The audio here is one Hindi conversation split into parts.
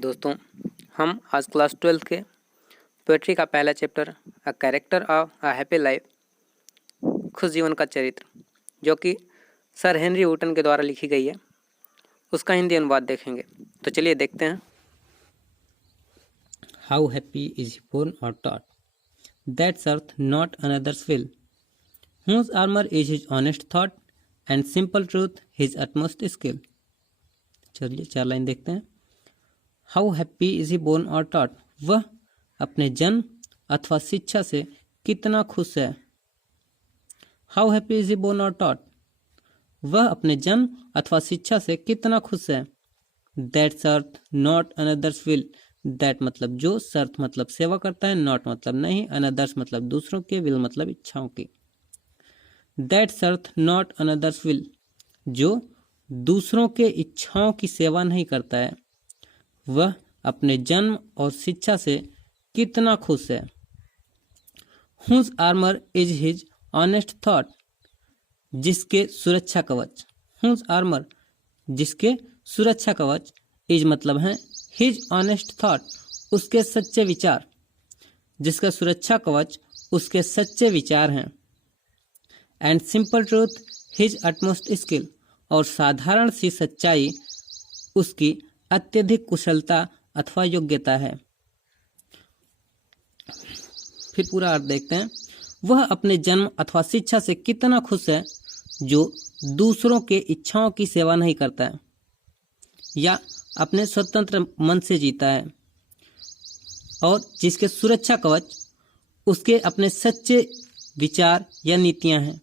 दोस्तों, हम आज क्लास 12 के पोएट्री का पहला chapter a character of a happy life, खुश जीवन का चरित्र, जो कि सर हेनरी वुटन के द्वारा लिखी गई है, उसका हिंदी अनुवाद देखेंगे। तो चलिए देखते हैं। How happy is he born or taught? That's earth, not another's will. Whose armor is his honest thought, and simple truth his utmost skill. चलिए 4 लाइन देखते हैं। How happy is he born or taught? वह अपने जन्म अथवा शिक्षा से कितना खुश है। How happy is he born or taught? वह अपने जन्म अथवा शिक्षा से कितना खुश है। That's earth, not another's will. That मतलब जो, सर्थ मतलब सेवा करता है, नॉट मतलब नहीं, अनदर्स मतलब दूसरों के, विल मतलब इच्छाओं की। दैट सर्थ नॉट अनदर्स विल, जो दूसरों के इच्छाओं की सेवा नहीं करता है, वह अपने जन्म और शिक्षा से कितना खुश है। Whose armour is his honest thought, जिसके सुरक्षा कवच। हुज आर्मर, जिसके सुरक्षा कवच, इज मतलब है हिज ऑनेस्ट थॉट, उसके सच्चे विचार, जिसका सुरक्षा कवच उसके सच्चे विचार हैं। And simple truth his utmost skill, और साधारण सी सच्चाई उसकी अत्यधिक कुशलता अथवा योग्यता है। फिर पूरा अर्थ देखते हैं। वह अपने जन्म अथवा शिक्षा से कितना खुश है, जो दूसरों के इच्छाओं की सेवा नहीं करता है या अपने स्वतंत्र मन से जीता है, और जिसके सुरक्षा कवच उसके अपने सच्चे विचार या नीतियां हैं,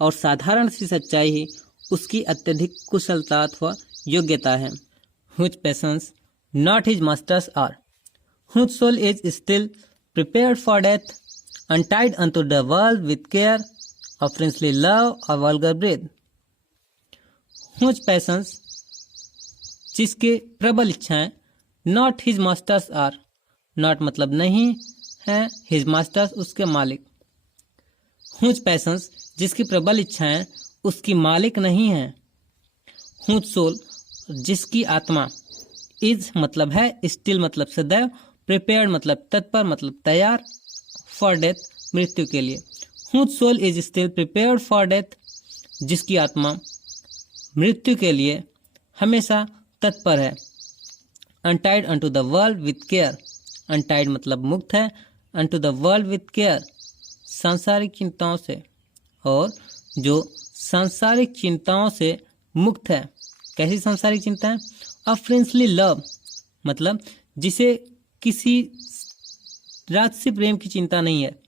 और साधारण सी सच्चाई ही उसकी अत्यधिक कुशलता अथवा योग्यता है। Whose passions not his masters are, whose soul is still prepared for death, untied unto the world with care of princely love और वल्गर ब्रेथ। हुज पैशंस, जिसके प्रबल इच्छाएं, not his masters are, not मतलब नहीं है, हिज मास्टर्स उसके मालिक। हुज पैशंस, जिसकी प्रबल इच्छाएं उसकी मालिक नहीं है। हुज सोल, जिसकी आत्मा, इज मतलब है स्टिल मतलब सदैव, प्रिपेयर्ड मतलब तत्पर मतलब तैयार, फॉर डेथ मृत्यु के लिए। Whose soul is still prepared for death, जिसकी आत्मा मृत्यु के लिए हमेशा तत्पर है। Untied unto the world with care, untied मतलब मुक्त है, unto the world with care सांसारिक चिंताओं से, और जो सांसारिक चिंताओं से मुक्त है। कैसी सांसारिक चिंताएं? ऑफ प्रिंसली लव, मतलब जिसे किसी राजसी प्रेम की चिंता नहीं है,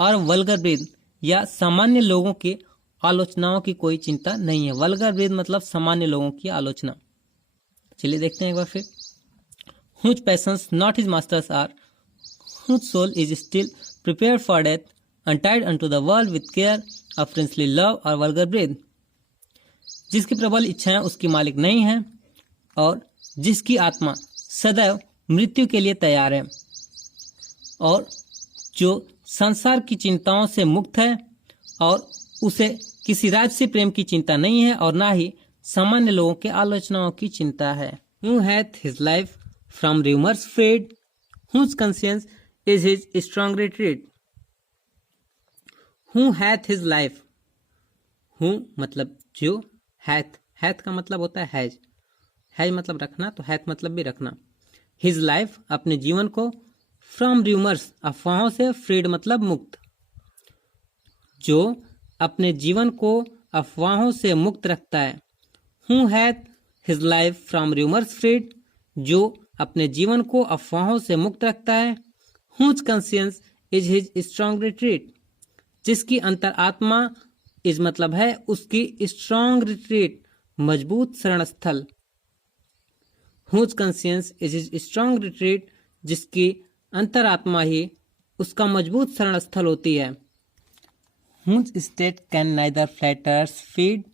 और वल्गर ब्रीथ या सामान्य लोगों की आलोचनाओं की कोई चिंता नहीं है। वल्गर ब्रीथ मतलब सामान्य लोगों की आलोचना। चलिए देखते हैं एक बार फिर। Whose passions not his masters are, whose soul is still prepared for death, untied unto the world with care of princely love और वल्गर ब्रेथ, जिसकी प्रबल इच्छाएं उसकी मालिक नहीं है, और जिसकी आत्मा सदैव मृत्यु के लिए तैयार है, और जो संसार की चिंताओं से मुक्त है, और उसे किसी राजसी प्रेम की चिंता नहीं है, और ना ही सामान्य लोगों के आलोचनाओं की चिंता है। Who hath his life from rumors freed, whose conscience is his strong retreat. Who hath his life, who मतलब जो, hath का मतलब होता है हैज मतलब रखना, तो hath मतलब भी रखना। his life अपने जीवन को, from rumors अफवाहों से, freed मतलब मुक्त, जो अपने जीवन को अफवाहों से मुक्त रखता है। Who hath his life from rumors freed, जो अपने जीवन को अफवाहों से मुक्त रखता है। Whose conscience is his strong retreat, जिसकी अंतरात्मा इस मतलब है उसकी strong retreat मजबूत शरण स्थल। Whose conscience is his strong retreat, जिसकी अंतरात्मा ही उसका मजबूत शरण स्थल होती है। Whose state can neither flatterers feed,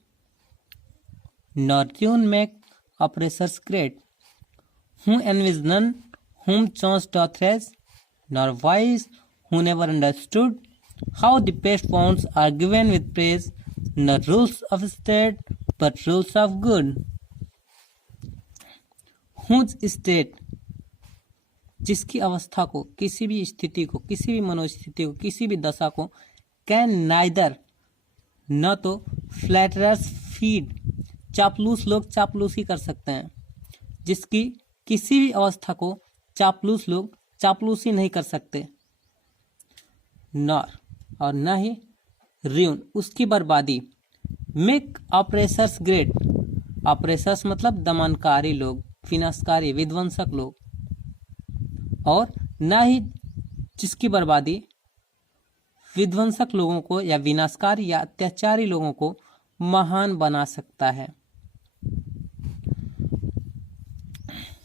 nor tune make oppressors great. Who envies none whom chance doth raise, nor wise who never understood how the best wounds are given with praise, not rules of state but rules of good. Whose state जिसकी अवस्था को, किसी भी स्थिति को, किसी भी मनोस्थिति को, किसी भी दशा को कैन नाइदर, न तो फ्लैटरर्स फीड, चापलूस लोग चापलूसी कर सकते हैं, जिसकी किसी भी अवस्था को चापलूस लोग चापलूसी नहीं कर सकते, नॉर और न ही र्यून उसकी बर्बादी, मेक ऑपरेसर्स ग्रेट, ऑपरेसर्स मतलब दमनकारी लोग, विनाशकारी विध्वंसक लोग, और न ही जिसकी बर्बादी विध्वंसक लोगों को या विनाशकारी या अत्याचारी लोगों को महान बना सकता है।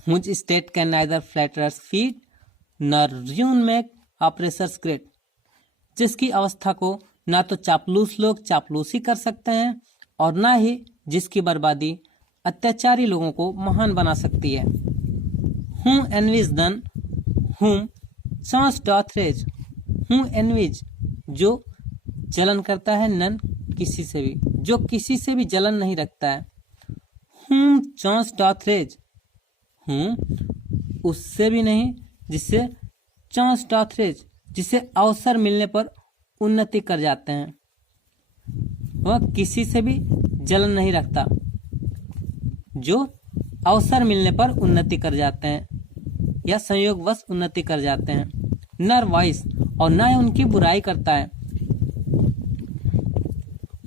Which state can neither flatterers feed nor ruin make oppressors great, जिसकी अवस्था को ना तो चापलूस लोग चापलूसी कर सकते हैं और ना ही जिसकी बर्बादी अत्याचारी लोगों को महान बना सकती है। Who envies none whom chance doth raise, who envies जो जलन करता है, नन किसी से भी, जो किसी से भी जलन नहीं रखता है, whom chance doth raise उससे भी नहीं जिससे चांस डॉथ रेज, जिसे अवसर मिलने पर उन्नति कर जाते हैं, वह किसी से भी जलन नहीं रखता, जो अवसर मिलने पर उन्नति कर जाते हैं या संयोगवश उन्नति कर जाते हैं, नर वाइस और न ही उनकी बुराई करता है।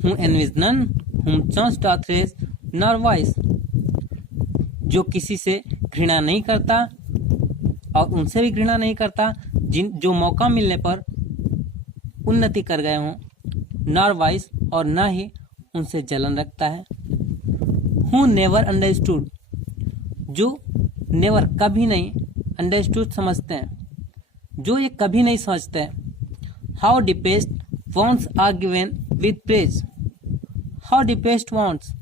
हूँ एनविज नन हूँ चांस डॉथ रेज नर वाइस, जो किसी से घृणा नहीं करता और उनसे भी घृणा नहीं करता जो मौका मिलने पर उन्नति कर गए हों, नॉर वाइस और न ही उनसे जलन रखता है। हूँ नेवर अंडरस्टूड, जो नेवर कभी नहीं अंडरस्टूड समझते हैं, जो ये कभी नहीं समझते हैं। How deepest wounds are given with praise, how deepest wounds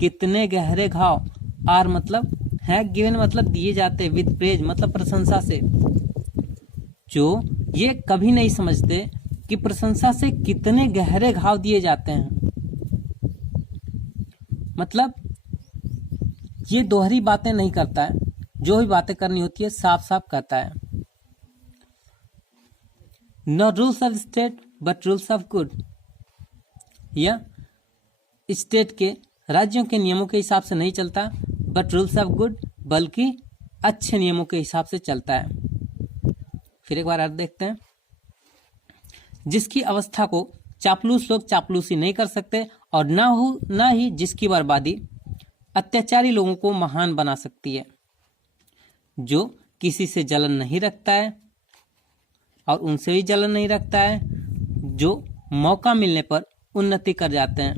कितने गहरे घाव, आर मतलब है, गिवन मतलब दिए जाते, विद प्रेज मतलब प्रशंसा से, जो ये कभी नहीं समझते कि प्रशंसा से कितने गहरे घाव दिए जाते हैं। मतलब ये दोहरी बातें नहीं करता है, जो भी बातें करनी होती है साफ साफ कहता है। No rules of state but rules of good, यह स्टेट के राज्यों के नियमों के हिसाब से नहीं चलता, बट रूल्स ऑफ गुड बल्कि अच्छे नियमों के हिसाब से चलता है। फिर एक बार अर्थ देखते हैं। जिसकी अवस्था को चापलूस लोग चापलूसी नहीं कर सकते और न ही जिसकी बर्बादी अत्याचारी लोगों को महान बना सकती है, जो किसी से जलन नहीं रखता है और उनसे भी जलन नहीं रखता है, जो मौका मिलने पर उन्नति कर जाते हैं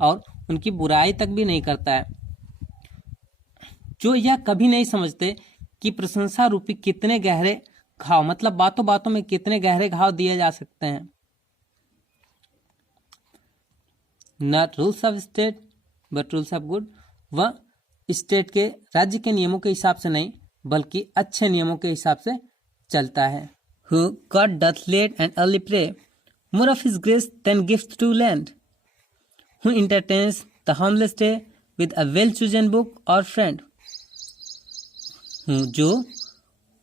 और उनकी बुराई तक भी नहीं करता है, जो यह कभी नहीं समझते कि प्रशंसा रूपी कितने गहरे घाव, मतलब बातों बातों में कितने गहरे घाव दिए जा सकते हैं। Not rules of state but rules of good, वह स्टेट के राज्य के नियमों के हिसाब से नहीं बल्कि अच्छे नियमों के हिसाब से चलता है। Who God doth late and early pray, more of his grace than gifts to lend, who entertains the harmless day with a well-chosen book or friend, जो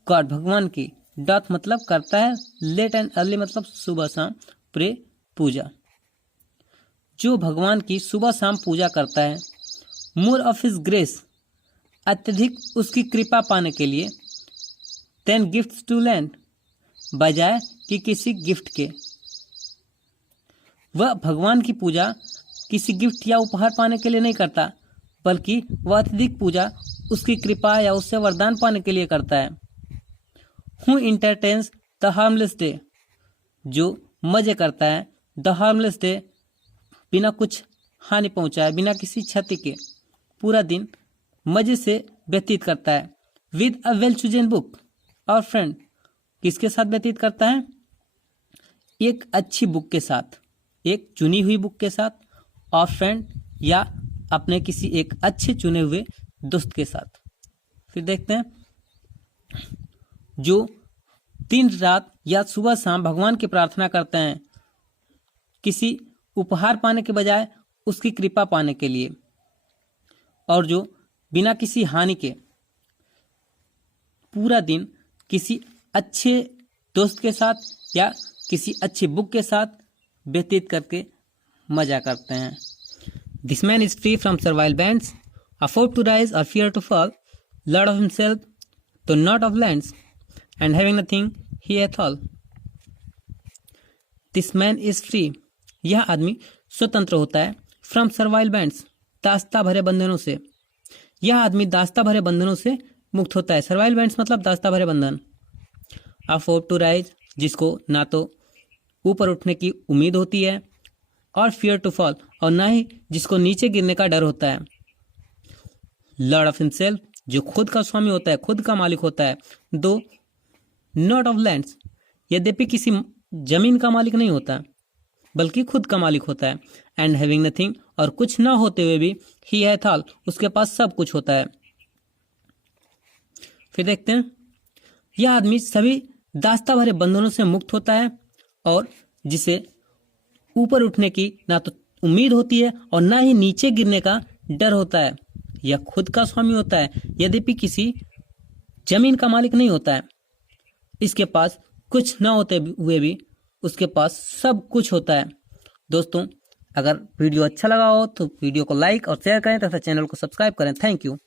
गॉड भगवान की डॉथ मतलब करता है, लेट एंड अर्ली मतलब सुबह शाम, प्रे पूजा, जो भगवान की सुबह शाम पूजा करता है, मोर ऑफ हिज ग्रेस अत्यधिक उसकी कृपा पाने के लिए, देन गिफ्ट्स टू लैंड बजाय कि किसी गिफ्ट के, वह भगवान की पूजा किसी गिफ्ट या उपहार पाने के लिए नहीं करता बल्कि वह अत्यधिक पूजा उसकी कृपा या उससे वरदान पाने के लिए करता है। Who entertains the harmless day, जो मजे करता है, द हार्मलेस डे बिना कुछ हानि पहुंचाए, बिना किसी क्षति के पूरा दिन मजे से व्यतीत करता है, with a well chosen book और फ्रेंड, किसके साथ व्यतीत करता है? एक अच्छी बुक के साथ, एक चुनी हुई बुक के साथ, और फ्रेंड या अपने किसी एक अच्छे चुने हुए दोस्त के साथ। फिर देखते हैं, जो दिन रात या सुबह शाम भगवान की प्रार्थना करते हैं किसी उपहार पाने के बजाय उसकी कृपा पाने के लिए, और जो बिना किसी हानि के पूरा दिन किसी अच्छे दोस्त के साथ या किसी अच्छी बुक के साथ व्यतीत करके मजा करते हैं। This man is free from survival bands, afford to rise or fear to fall, lord of himself though not of lands, and having nothing he hath all. This man is free, यह आदमी स्वतंत्र होता है, फ्रॉम सर्वाइवल बैंड्स, दास्ता भरे बंधनों से, यह आदमी दास्ता भरे बंधनों से मुक्त होता है। सर्वाइवल बैंड्स मतलब दास्ता भरे बंधन। अफोर्ड टू राइज, जिसको ना तो ऊपर उठने की उम्मीद होती है, और फियर टू फॉल, और ना ही जिसको नीचे गिरने का डर होता है। लॉर्ड ऑफ हिमसेल्फ, जो खुद का स्वामी होता है, खुद का मालिक होता है। दो नॉट ऑफ लैंड्स, यद्यपि किसी जमीन का मालिक नहीं होता बल्कि खुद का मालिक होता है। एंड हैविंग नथिंग, और कुछ ना होते हुए भी ही हैथ ऑल, उसके पास सब कुछ होता है। फिर देखते हैं, यह आदमी सभी दास्ता भरे बंधनों से मुक्त होता है और जिसे ऊपर उठने की ना तो उम्मीद होती है और ना ही नीचे गिरने का डर होता है। यह खुद का स्वामी होता है, यद्यपि किसी जमीन का मालिक नहीं होता है। इसके पास कुछ ना होते हुए भी उसके पास सब कुछ होता है। दोस्तों, अगर वीडियो अच्छा लगा हो तो वीडियो को लाइक और शेयर करें तथा चैनल को सब्सक्राइब करें। Thank you.